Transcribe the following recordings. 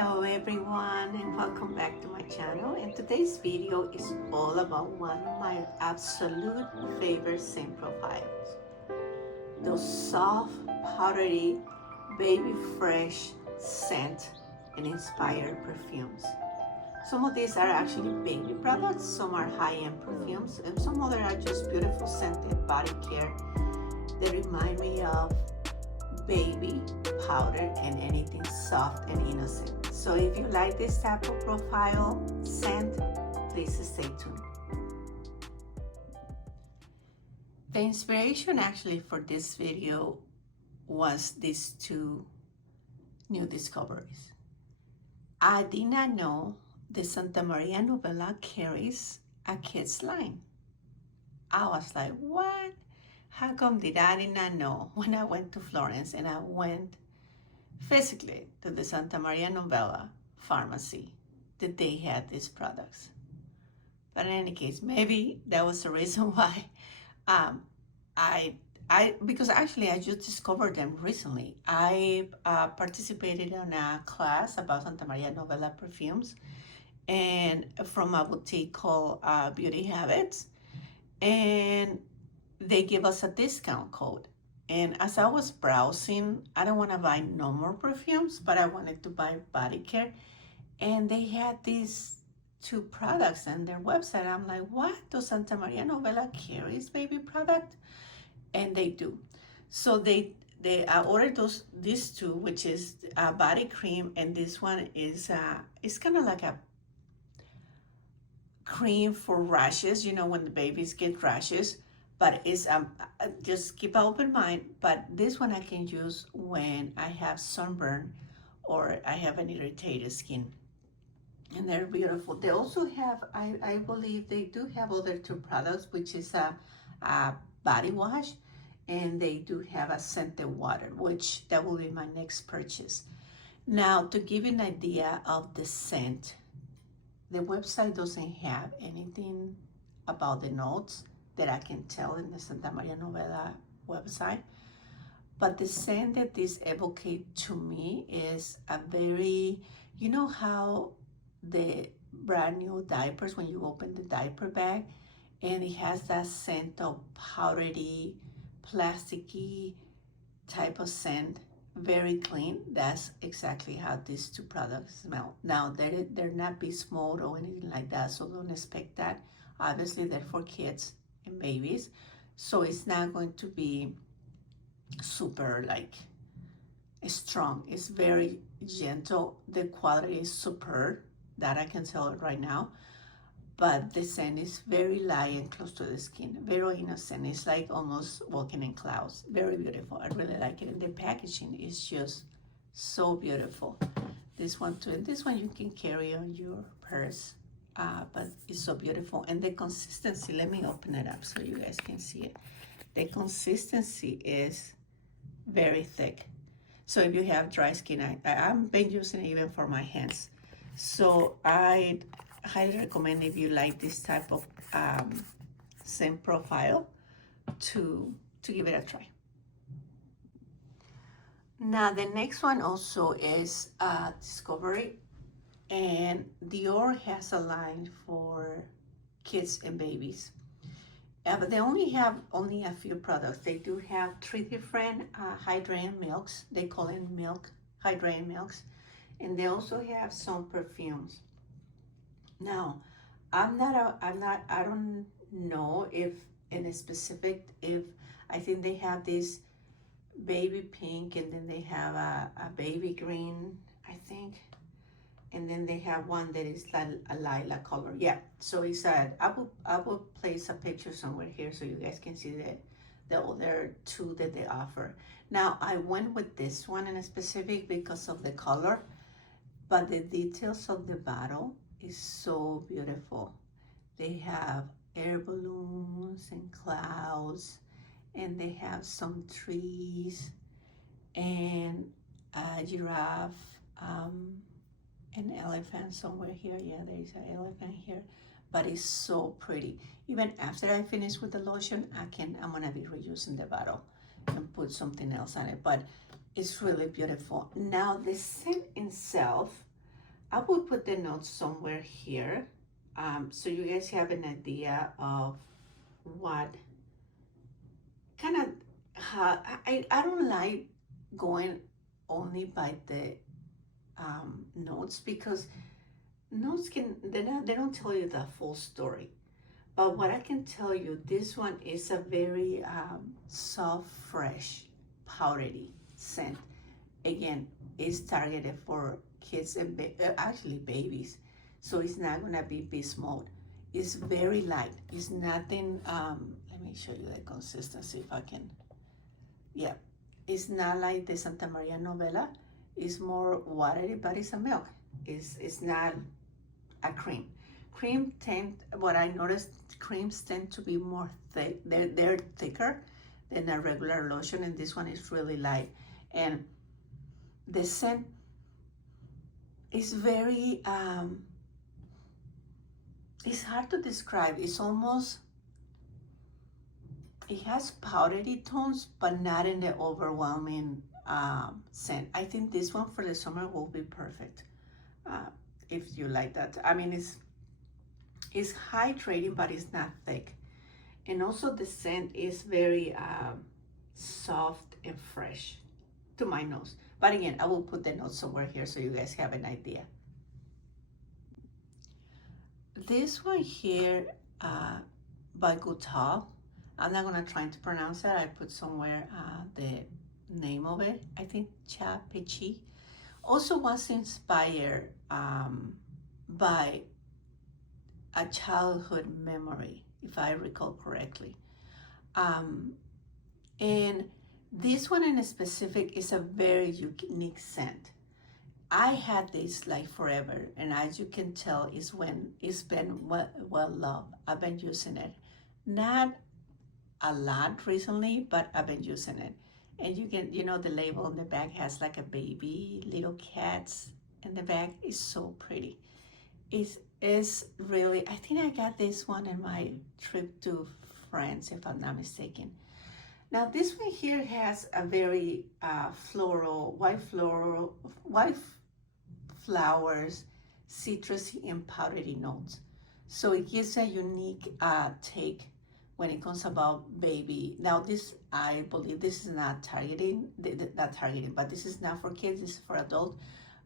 Hello everyone and welcome back to my channel, and today's video is all about one of my absolute favorite scent profiles. Those soft, powdery, baby fresh scent and inspired perfumes. Some of these are actually baby products, some are high-end perfumes, and some other are just beautiful scented body care that remind me of baby powder and anything soft and innocent. So if you like this type of profile scent, please stay tuned. The inspiration actually for this video was these two new discoveries. I did not know the Santa Maria Novella carries a kids line. I was like, what? How come did I not know when I went to Florence and I went physically to the Santa Maria Novella pharmacy that they had these products? But in any case, maybe that was the reason why because actually I just discovered them recently. I participated in a class about Santa Maria Novella perfumes and from a boutique called Beauty Habits, and they give us a discount code. And as I was browsing, I don't want to buy no more perfumes, but I wanted to buy body care. And they had these two products on their website. I'm like, what? Does Santa Maria Novella carries baby product? And they do. So I ordered these two, which is a body cream, and this one is it's kind of like a cream for rashes, you know, when the babies get rashes. But it's just keep an open mind. But this one I can use when I have sunburn or I have an irritated skin, and they're beautiful. They also have, I believe they do have other two products, which is a body wash, and they do have a scented water, which that will be my next purchase. Now, to give you an idea of the scent, the website doesn't have anything about the notes that I can tell in the Santa Maria Novella website. But the scent that this evocate to me is a very, you know how the brand new diapers, when you open the diaper bag, and it has that scent of powdery, plasticky type of scent, very clean. That's exactly how these two products smell. Now, they're not besmoked or anything like that, so don't expect that. Obviously, they're for kids and babies, so it's not going to be super like strong. It's very gentle. The quality is superb, that I can tell it right now. But the scent is very light and close to the skin, very innocent. It's like almost walking in clouds. Very beautiful. I really like it, and the packaging is just so beautiful. This one too, and this one you can carry on your purse. But it's so beautiful. And the consistency, let me open it up so you guys can see it. The consistency is very thick. So if you have dry skin, I've been using it even for my hands. So I highly recommend, if you like this type of scent profile, to give it a try. Now the next one also is Discovery. And Dior has a line for kids and babies. But they only have a few products. They do have 3 different hydrating milks. They call it milk, hydrating milks. And they also have some perfumes. Now, I don't know if in a specific, if I think they have this baby pink, and then they have a baby green, I think. And then they have one that is like a lilac color. Yeah, so it's I will place a picture somewhere here so you guys can see the other two that they offer. Now, I went with this one in a specific because of the color, but the details of the bottle is so beautiful. They have air balloons and clouds, and they have some trees and a giraffe, an elephant somewhere here. Yeah, there is an elephant here, but it's so pretty. Even after I finish with the lotion, I'm gonna be reusing the bottle and put something else on it, but it's really beautiful. Now the scent itself, I will put the notes somewhere here, so you guys have an idea of what kind of how I don't like going only by the notes, because notes can they don't tell you the full story. But what I can tell you, this one is a very soft, fresh, powdery scent. Again, it's targeted for kids and actually babies, so it's not gonna be beast mode. It's very light. It's nothing. Let me show you the consistency if I can. Yeah, it's not like the Santa Maria Novella. It's more watery, but it's a milk. It's not a cream. Cream tend, what I noticed, creams tend to be more thick. They're thicker than a regular lotion, and this one is really light. And the scent is very it's hard to describe. It's almost, it has powdery tones, but not in the overwhelming scent. I think this one for the summer will be perfect, if you like that. I mean, it's hydrating, but it's not thick. And also the scent is very soft and fresh to my nose. But again, I will put the notes somewhere here so you guys have an idea. This one here by Goutal, I'm not gonna try to pronounce it. I put somewhere the name of it. I think Cha Pechi. Also was inspired by a childhood memory, if I recall correctly. And this one in specific is a very unique scent. I had this like forever, and as you can tell, is when it's been well loved. I've been using it, not a lot recently, but I've been using it. And you can, the label on the back has like a baby, little cats in the back. Is so pretty. Is really, I think I got this one in my trip to France, if I'm not mistaken. Now this one here has a very white flowers, citrusy and powdery notes. So it gives a unique take when it comes about baby. Now this, I believe this is not targeting, but this is not for kids, this is for adults,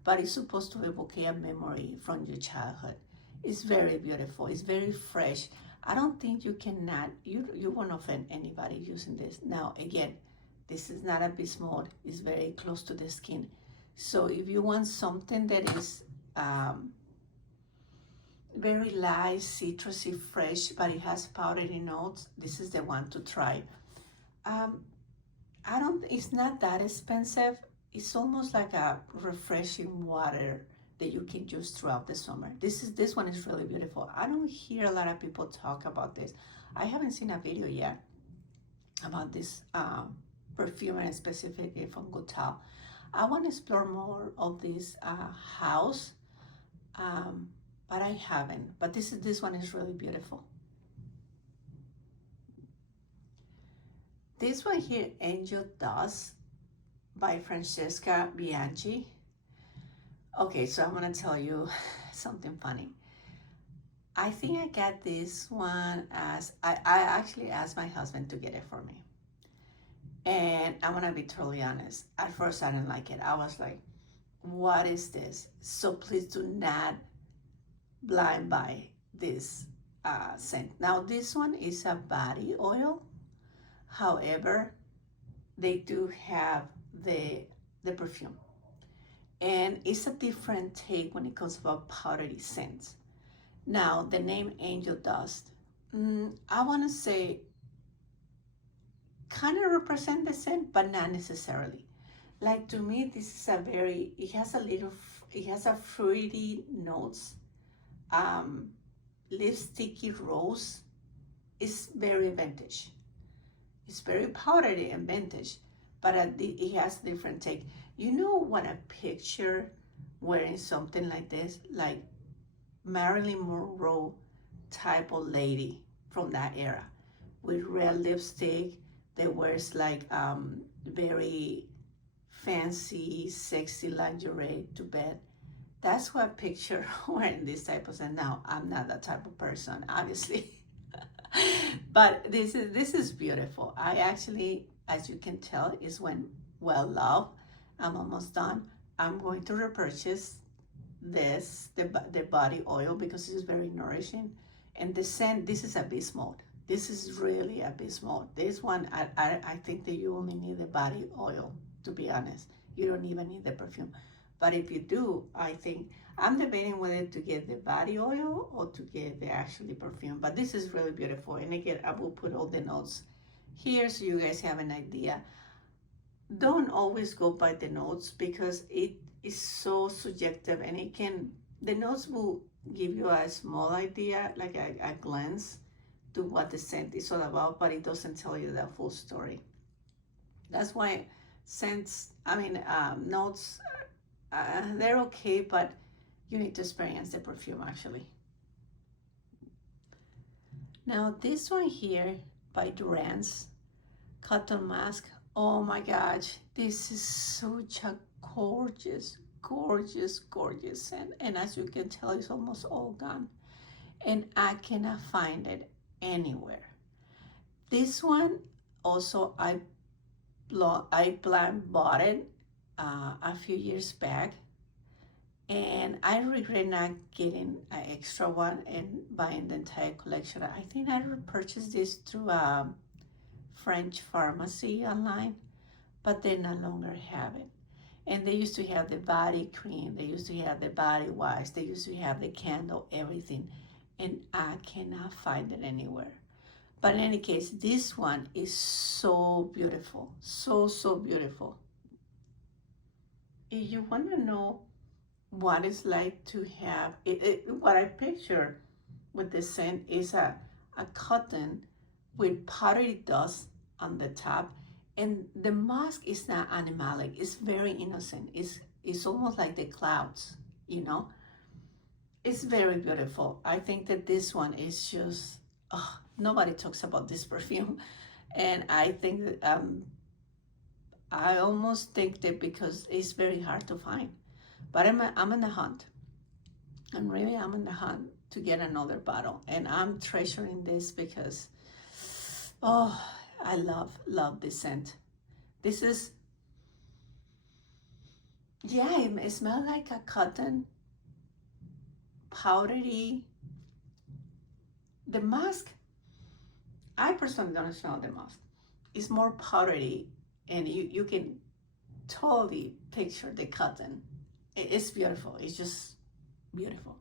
but it's supposed to evoke a memory from your childhood. It's very beautiful, it's very fresh. I don't think you won't offend anybody using this. Now again, this is not a beast mode, it's very close to the skin. So if you want something that is very light, citrusy, fresh, but it has powdery notes, this is the one to try. It's not that expensive. It's almost like a refreshing water that you can use throughout the summer. This one is really beautiful. I don't hear a lot of people talk about this. I haven't seen a video yet about this perfume, and specifically from Goutal. I want to explore more of this house, but I haven't. But this one is really beautiful. This one here, Angel Dust by Francesca Bianchi. Okay, so I'm gonna tell you something funny. I think I got this one as, I actually asked my husband to get it for me. And I'm gonna be totally honest. At first I didn't like it. I was like, what is this? So please do not blind buy this scent. Now this one is a body oil. However, they do have the perfume. And it's a different take when it comes about powdery scents. Now, the name Angel Dust, I want to say kind of represent the scent, but not necessarily. Like to me, this is it has a fruity notes, lipsticky rose. It's very vintage. It's very powdery and vintage, but it has a different take. When I picture wearing something like this, like Marilyn Monroe type of lady from that era, with red lipstick, that wears like very fancy, sexy lingerie to bed. That's what I picture wearing this type of scent. Now, I'm not that type of person, obviously. But this is beautiful. I actually, as you can tell, is when well loved. I'm almost done. I'm going to repurchase this, the body oil, because it is very nourishing. And the scent, this is a beast mode. This is really a beast mode. This one, I think that you only need the body oil, to be honest. You don't even need the perfume. But if you do, I think I'm debating whether to get the body oil or to get the actually perfume. But this is really beautiful. And again, I will put all the notes here so you guys have an idea. Don't always go by the notes because it is so subjective, and the notes will give you a small idea, like a glance to what the scent is all about, but it doesn't tell you the full story. That's why notes, they're okay, but you need to experience the perfume actually. Now this one here by Durance, Cotton Mask. Oh my gosh, this is such a gorgeous, gorgeous, gorgeous scent. And as you can tell, it's almost all gone. And I cannot find it anywhere. This one also, I bought it a few years back. And I regret not getting an extra one and buying the entire collection. I think I purchased this through a French pharmacy online, but they no longer have it. And they used to have the body cream, they used to have the body wash, they used to have the candle, everything. And I cannot find it anywhere. But in any case, this one is so beautiful, so, so beautiful. If you want to know what it's like to have what I picture with the scent is a cotton with powdery dust on the top, and the mask is not animalic. It's very innocent. It's almost like the clouds, you know. It's very beautiful. I think that this one is just nobody talks about this perfume, and I think that I almost think that because it's very hard to find. But I'm in the hunt. I'm in the hunt to get another bottle. And I'm treasuring this because, I love this scent. This is, yeah, it smells like a cotton, powdery. The mask, I personally don't smell the mask. It's more powdery, and you can totally picture the cotton. It's beautiful. It's just beautiful.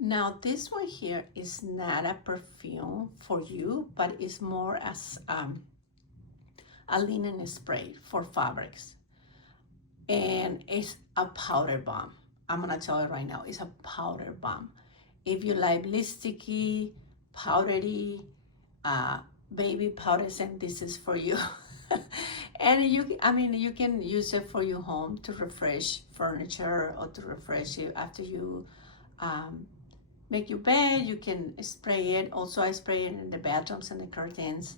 Now this one here is not a perfume for you, but it's more as a linen spray for fabrics. And it's a powder bomb. I'm gonna tell you right now, it's a powder bomb. If you like lipsticky, powdery, baby powder scent, this is for you. And you can use it for your home to refresh furniture or to refresh it after you make your bed. You can spray it. Also, I spray it in the bathrooms and the curtains.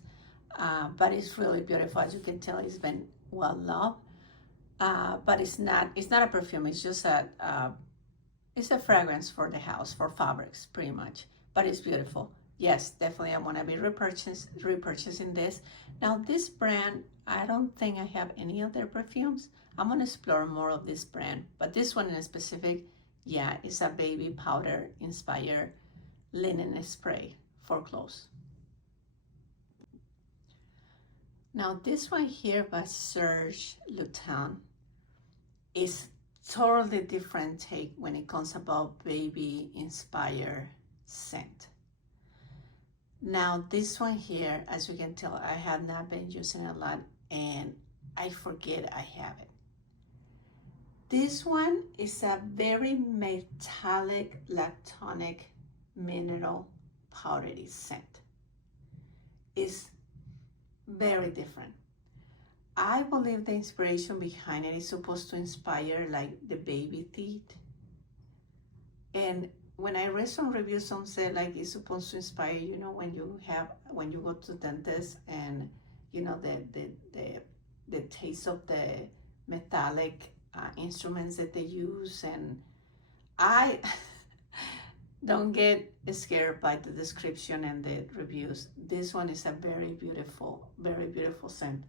But it's really beautiful. As you can tell, it's been well loved. But it's not a perfume. It's just it's a fragrance for the house, for fabrics, pretty much. But it's beautiful. Yes, definitely I want to be repurchasing this. Now this brand, I don't think I have any other perfumes. I'm going to explore more of this brand. But this one in specific, yeah, it's a baby powder inspired linen spray for clothes. Now this one here by Serge Lutens is totally different take when it comes about baby inspired scent. Now this one here, as you can tell, I have not been using a lot and I forget I have it. This one is a very metallic, lactonic, mineral, powdery scent. It's very different. I believe the inspiration behind it is supposed to inspire like the baby teeth. And when I read some reviews, some said like it's supposed to inspire, you know, when you go to the dentist and you know the taste of the metallic instruments that they use, and I don't get scared by the description and the reviews. This one is a very beautiful scent.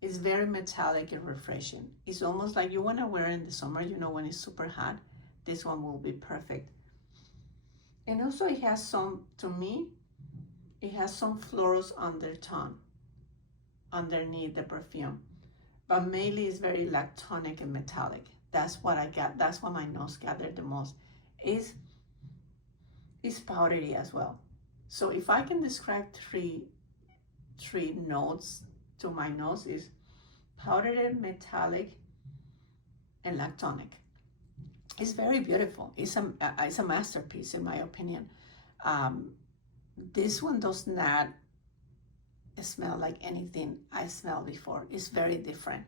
It's very metallic and refreshing. It's almost like you want to wear it in the summer, you know, when it's super hot. This one will be perfect. And also it has some, to me, it has some florals undertone underneath the perfume. But mainly it's very lactonic and metallic. That's what I got. That's what my nose gathered the most. It's powdery as well. So if I can describe three notes to my nose, is powdery, metallic, and lactonic. It's very beautiful. It's a masterpiece in my opinion. This one does not smell like anything I smelled before. It's very different.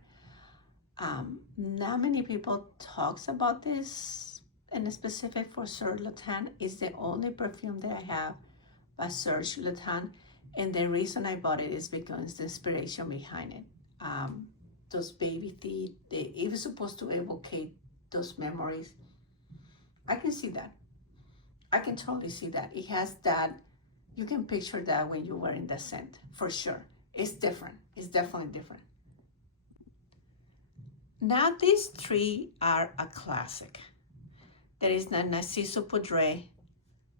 Not many people talks about this, and specific for Serge Lutens. It's the only perfume that I have by Serge Lutens, and the reason I bought it is because the inspiration behind it. Those baby teeth, it was supposed to evocate those memories. I can see that. I can totally see that. It has that, you can picture that when you're wearing the scent, for sure. It's different. It's definitely different. Now these three are a classic. There is the Narciso Poudre,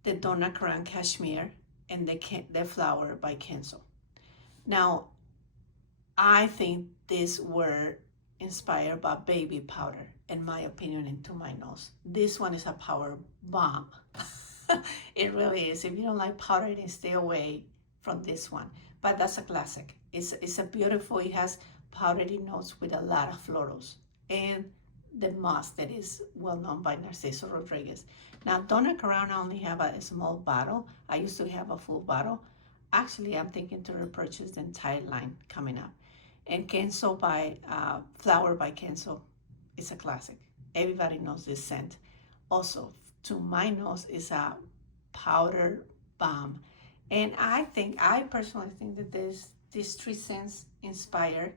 the Donna Karan Cashmere, and the Flower by Kenso. Now, I think these were inspired by baby powder, in my opinion, into my nose. This one is a power bomb. It really is. If you don't like powder, then stay away from this one. But that's a classic. It's a beautiful, it has powdery notes with a lot of florals. And the musk that is well known by Narciso Rodriguez. Now, Donna Karan only have a small bottle. I used to have a full bottle. Actually, I'm thinking to repurchase the entire line coming up. And Kenso by Flower by Kenso is a classic. Everybody knows this scent. Also, to my nose, is a powder bomb. And I personally think that these three scents inspire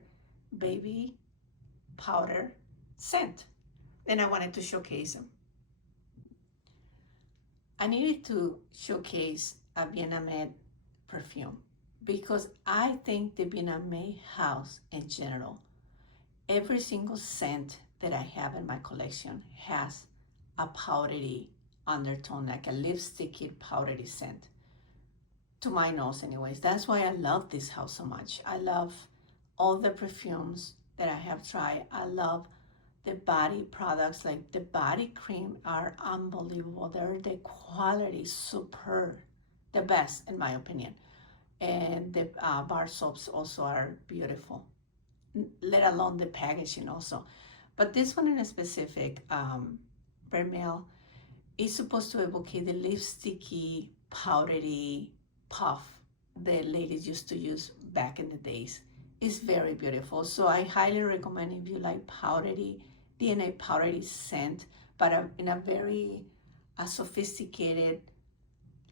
baby powder scent. And I wanted to showcase them. I needed to showcase a Vietnamese perfume because I think the Vietnamese house in general, every single scent that I have in my collection has a powdery undertone, like a lipsticky powdery scent. To my nose anyways. That's why I love this house so much. I love all the perfumes that I have tried. I love the body products, like the body cream are unbelievable. They're the quality superb, the best in my opinion. And the bar soaps also are beautiful, let alone the packaging also. But this one in a specific, Vermeil, is supposed to evocate the lipsticky, powdery puff the ladies used to use back in the days. It's very beautiful. So I highly recommend if you like powdery, DNA powdery scent, but in a very sophisticated,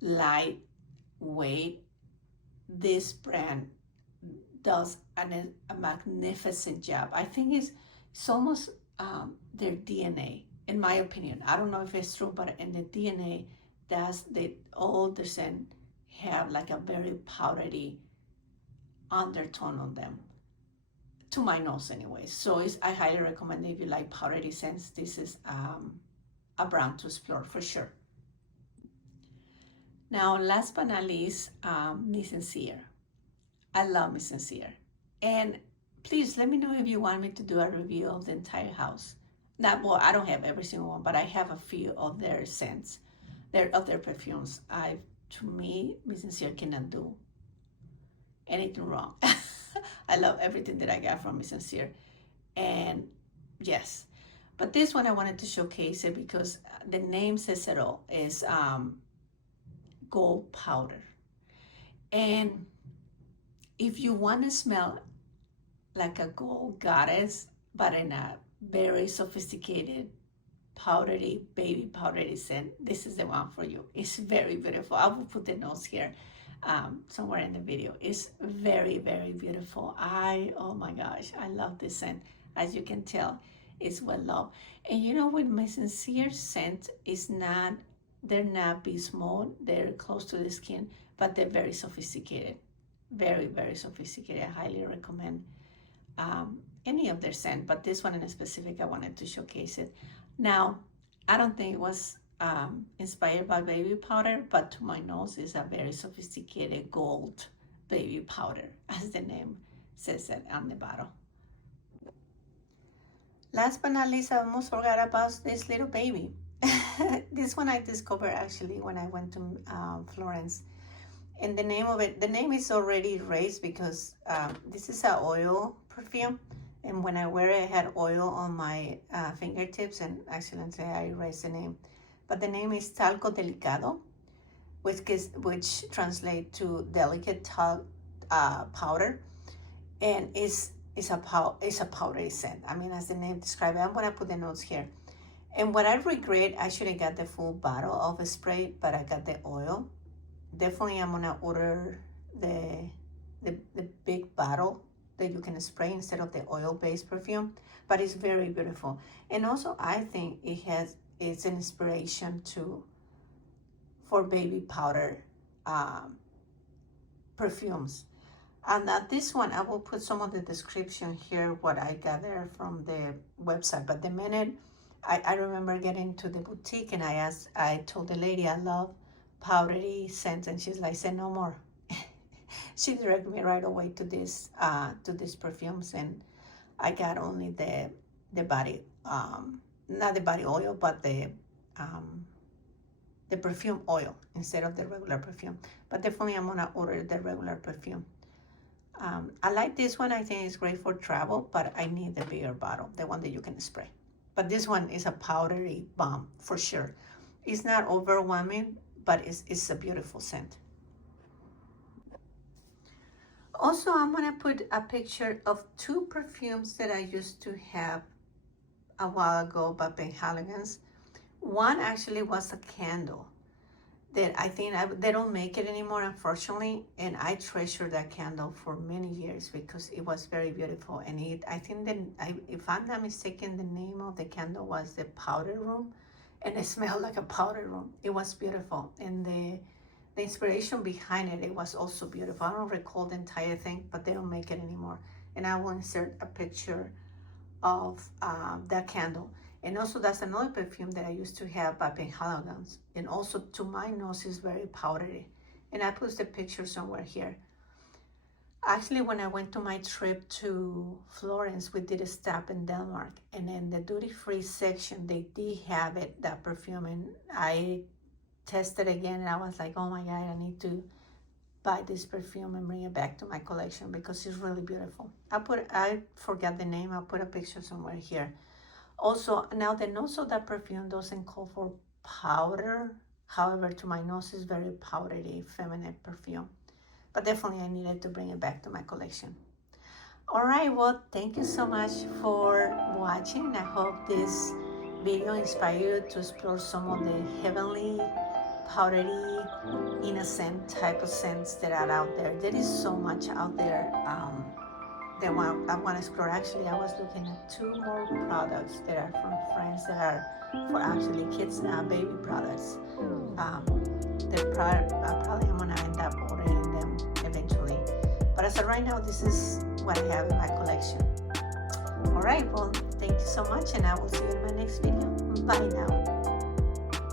lightweight. This brand does a magnificent job. I think it's almost their DNA, in my opinion. I don't know if it's true, but in the DNA, all the scent have like a very powdery undertone on them, to my nose anyway. So I highly recommend if you like powdery scents, this is a brand to explore for sure. Now, last but not least, Miss Sincere. I love Miss Sincere. And please let me know if you want me to do a review of the entire house. Well, I don't have every single one, but I have a few of their scents, of their perfumes. To me, Miss Sincere cannot do anything wrong. I love everything that I got from Miss Sincere. And yes, but this one I wanted to showcase it because the name says it all. Is gold powder. And if you want to smell like a gold goddess, but in a very sophisticated powdery, baby powdery scent, this is the one for you. It's very beautiful. I will put the notes here somewhere in the video. It's very, very beautiful. Oh my gosh, I love this scent. As you can tell, It's well loved. And you know, with my sincere scent, is not, they're not be small, they're close to the skin, but they're very sophisticated. Very, very sophisticated. I highly recommend any of their scent, but this one in specific, I wanted to showcase it. Now, I don't think it was inspired by baby powder, but to my nose is a very sophisticated gold baby powder, as the name says it on the bottle. Last but not least, I almost forgot about this little baby. This one I discovered actually when I went to Florence. And the name of it, the name is already erased because this is an oil perfume. And when I wear it, I had oil on my fingertips, and accidentally I erased the name. But the name is talcodelic, which translates to delicate talc powder, and it's a powdery scent. I mean, as the name describes, I'm gonna put the notes here. And what I regret, I should have got the full bottle of a spray, but I got the oil. Definitely, I'm gonna order the big bottle that you can spray instead of the oil-based perfume. But it's very beautiful, and also I think it's an inspiration for baby powder perfumes. And this one, I will put some of the description here, what I gathered from the website. But the minute I remember getting to the boutique, and I told the lady I love powdery scents, and she's like, say no more. She directed me right away to this perfumes, and I got only the body, not the body oil, but the perfume oil instead of the regular perfume. But definitely I'm gonna order the regular perfume. I like this one. I think it's great for travel, but I need the bigger bottle, the one that you can spray. But this one is a powdery bomb for sure. It's not overwhelming, but it's a beautiful scent. Also, I'm gonna put a picture of two perfumes that I used to have a while ago by Penhaligon's. One actually was a candle that I think they don't make it anymore, unfortunately, and I treasure that candle for many years because it was very beautiful. And I think that, if I'm not mistaken, the name of the candle was the Powder Room, and it smelled like a powder room. It was beautiful, and the inspiration behind it was also beautiful. I don't recall the entire thing, but they don't make it anymore. And I will insert a picture of that candle. And also, that's another perfume that I used to have by Penhaligon's. And also, to my nose, is very powdery. And I put the picture somewhere here. Actually, when I went to my trip to Florence, we did a stop in Denmark. And in the duty-free section, they did have it, that perfume. And I tested again, and I was like, oh my God, I need to buy this perfume and bring it back to my collection because it's really beautiful. I forgot the name. I'll put a picture somewhere here. Also, now the nose of that perfume doesn't call for powder. However, to my nose, is very powdery, feminine perfume. But definitely I needed to bring it back to my collection. All right, well, thank you so much for watching. I hope this video inspired you to explore some of the heavenly, powdery, innocent type of scents that are out there. There is so much out there that I want to explore. Actually, I was looking at 2 more products that are from France that are for actually kids now, baby products. Probably I'm gonna end up ordering them eventually. But as of right now, this is what I have in my collection. All right, well, thank you so much, and I will see you in my next video. Bye now.